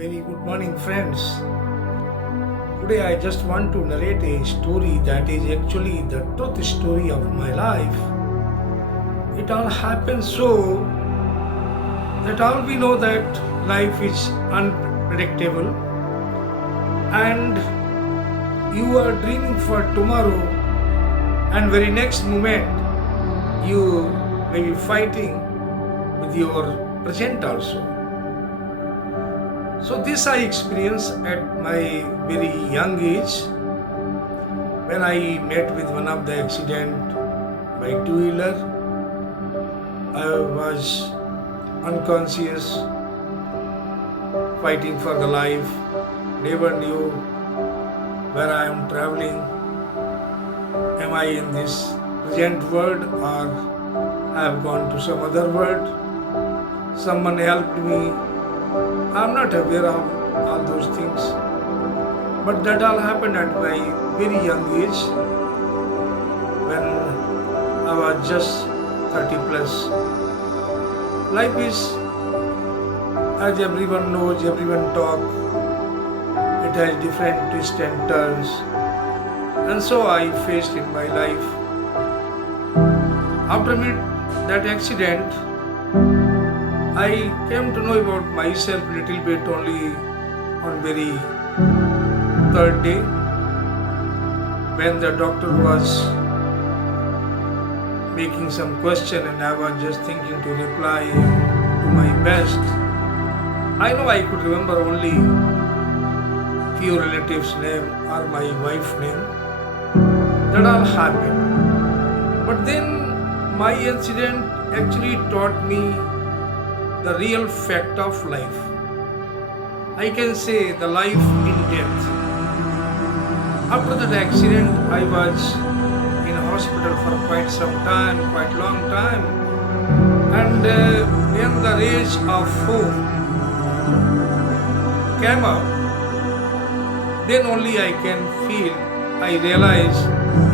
Very good morning, friends. Today, I just want to narrate a story that is actually the truth story of my life. It all happened so that all we know that life is unpredictable and you are dreaming for tomorrow, and very next moment you may be fighting with your present also. So this I experienced at my very young age when I met with one of the accident by two-wheeler. I was unconscious, fighting for the life, never knew where I am traveling. Am I in this present world or I have gone to some other world? Someone helped me. I'm not aware of all those things. But that all happened at my very young age when I was just 30 plus. Life is, as everyone knows, everyone talk, it has different twists and turns. And so I faced in my life. After that accident, I came to know about myself little bit only on very third day when the doctor was making some question and I was just thinking to reply to my best. I know I could remember only few relatives' name or my wife's name. That all happened. But then my incident actually taught me the real fact of life. I can say the life in death. After that accident, I was in a hospital for quite some time, quite long time. And when the rays of hope came up, then only I can feel, I realize,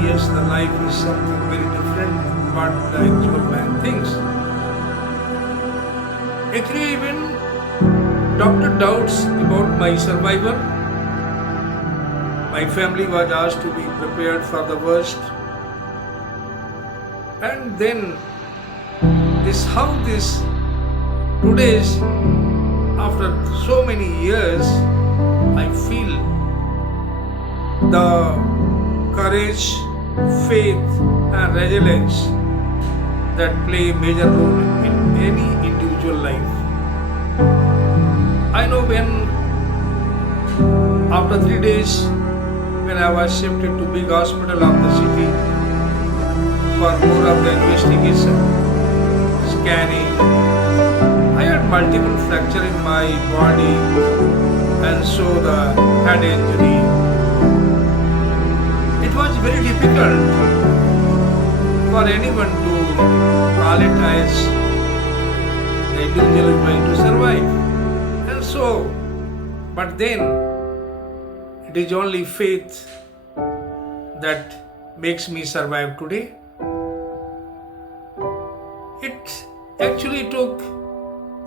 yes, the life is something very different what the actual man thinks. Actually, even doctor doubts about my survival. My family was asked to be prepared for the worst. And then this today's, after so many years, I feel the courage, faith and resilience that play a major role in any individual life. I know when after 3 days when I was shifted to big hospital of the city for more of the investigation, scanning, I had multiple fracture in my body and so the head injury. It was very difficult for anyone to call it as the individual is going to survive. And so, but then it is only faith that makes me survive today. It actually took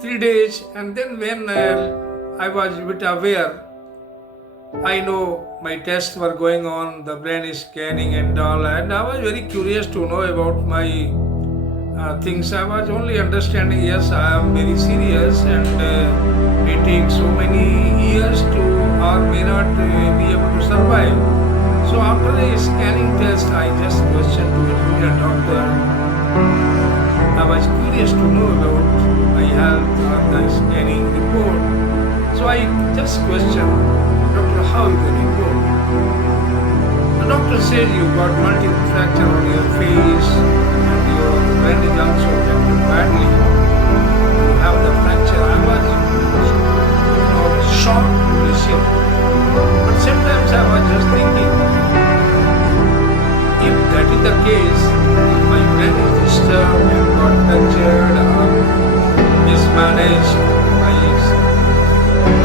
3 days, and then when I was a bit aware, I know my tests were going on, the brain is scanning and all, and I was very curious to know about my things. I was only understanding, yes, I am very serious and may take so many years to or may not be able to survive. So after a scanning test, I just questioned to a junior doctor. I was curious to know about my health or the scanning report. So I just questioned, doctor, how is the report? The doctor said you got multiple fracture on your face and your brain is also affected badly. You have the fracture. I was shocked to listen. But sometimes I was just thinking, if that is the case, if my brain is disturbed and got fractured or mismanaged,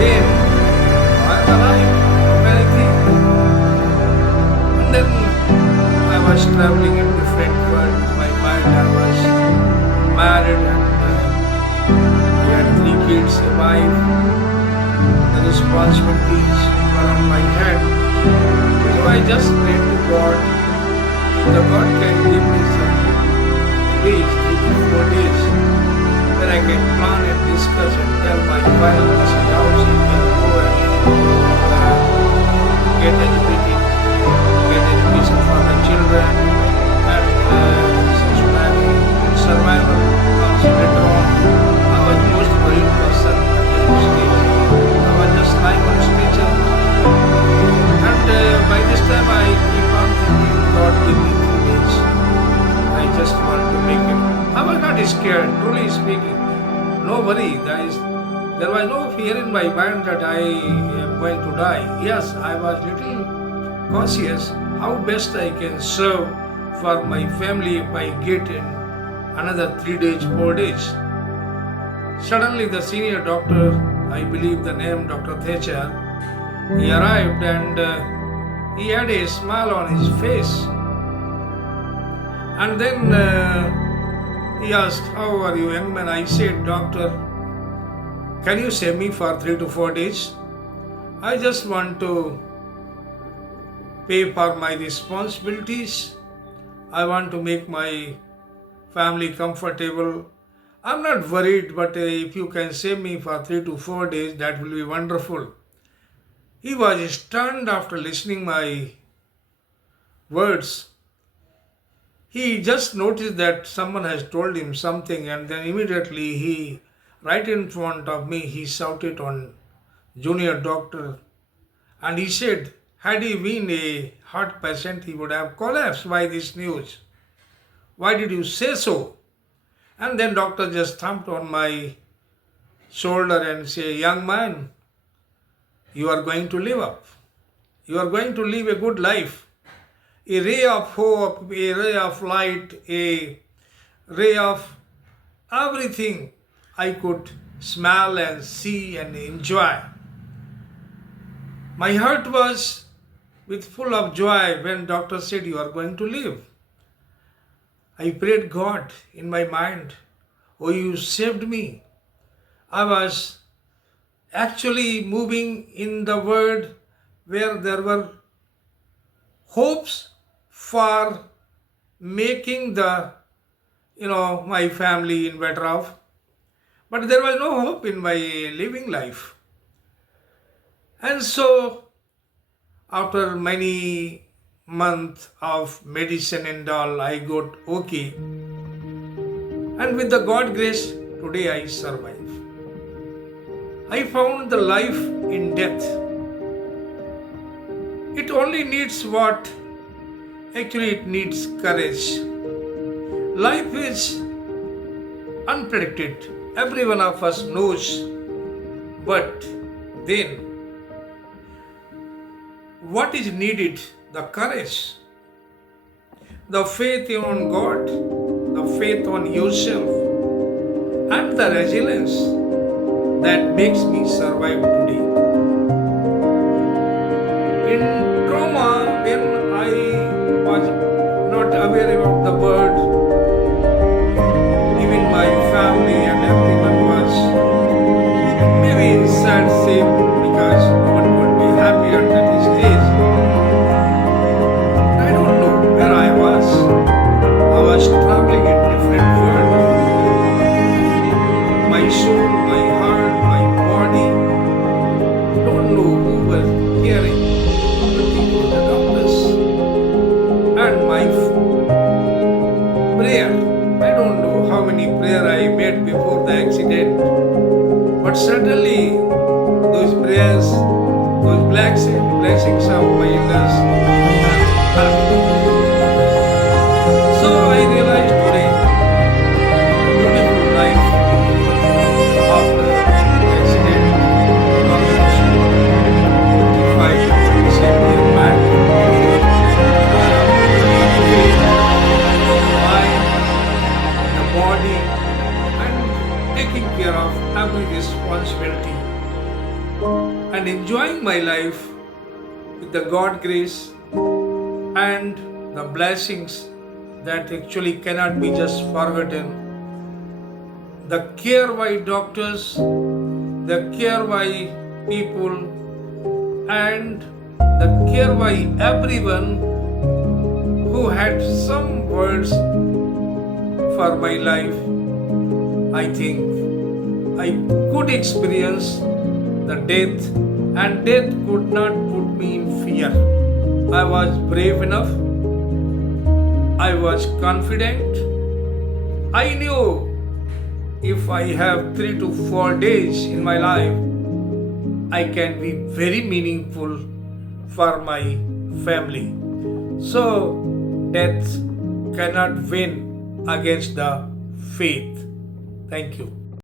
then I'm alive. Anything. And then I was traveling in different world. My mind, I was married and I had 3 kids, a wife. The responsibilities were on my head. So I just prayed to God, if the God can give me some days, 3 to 4 days, then I can plan and discuss and tell my wife this is how she can go and get educated, get education for the children, and such planning, survival comes later on. I was most worried person at this stage. I was just lying on stretcher, and by this time I keep on thinking, God give me 3 days. I just want to make it. I was not scared, truly speaking. No worry. There was no fear in my mind that I am going to die. Yes, I was little cautious how best I can serve for my family if I get in another 3 days, 4 days. Suddenly the senior doctor, I believe the name Dr. Thecher, he arrived and he had a smile on his face. And then he asked, how are you, young man? I said, doctor, can you save me for 3 to 4 days? I just want to pay for my responsibilities. I want to make my family comfortable. I'm not worried, but if you can save me for 3 to 4 days, that will be wonderful. He was stunned after listening my words. He just noticed that someone has told him something, and then immediately right in front of me, he shouted on junior doctor, and he said, had he been a heart patient, he would have collapsed by this news. Why did you say so? And then doctor just thumped on my shoulder and said, young man, you are going to live up. You are going to live a good life. A ray of hope, a ray of light, a ray of everything I could smell and see and enjoy. My heart was full of joy when doctor said you are going to live. I prayed God in my mind, oh, you saved me. I was actually moving in the world where there were hopes for making my family in better off. But there was no hope in my living life. And so, after many months of medicine and all, I got okay. And with the God grace, today I survive. I found the life in death. It only needs what? Actually, it needs courage. Life is unpredicted. Every one of us knows. But then, what is needed? The courage, the faith on God, the faith on yourself, and the resilience that makes me survive today. In trauma, when I was not aware about the word, even my family and everyone was maybe in sad shape because no one could be happy at that stage. I don't know where I was. I was traveling in different world. My soul, my heart, my body, don't know who was hearing the people, the doctors, and my prayer. I don't know how many prayer I made before the accident, but certainly those prayers, those blessings of my elders have helped me. So I realized today the beautiful life after the accident, almost 25 to 27 years back. Faith, the mind, the body, and taking care of every responsibility and enjoying my life with the God grace and the blessings that actually cannot be just forgotten. The care by doctors, the care by people and the care by everyone who had some words for my life. I think I could experience the death, and death could not put me in fear. I was brave enough, I was confident. I knew if I have 3 to 4 days in my life, I can be very meaningful for my family. So, death cannot win against the faith. Thank you.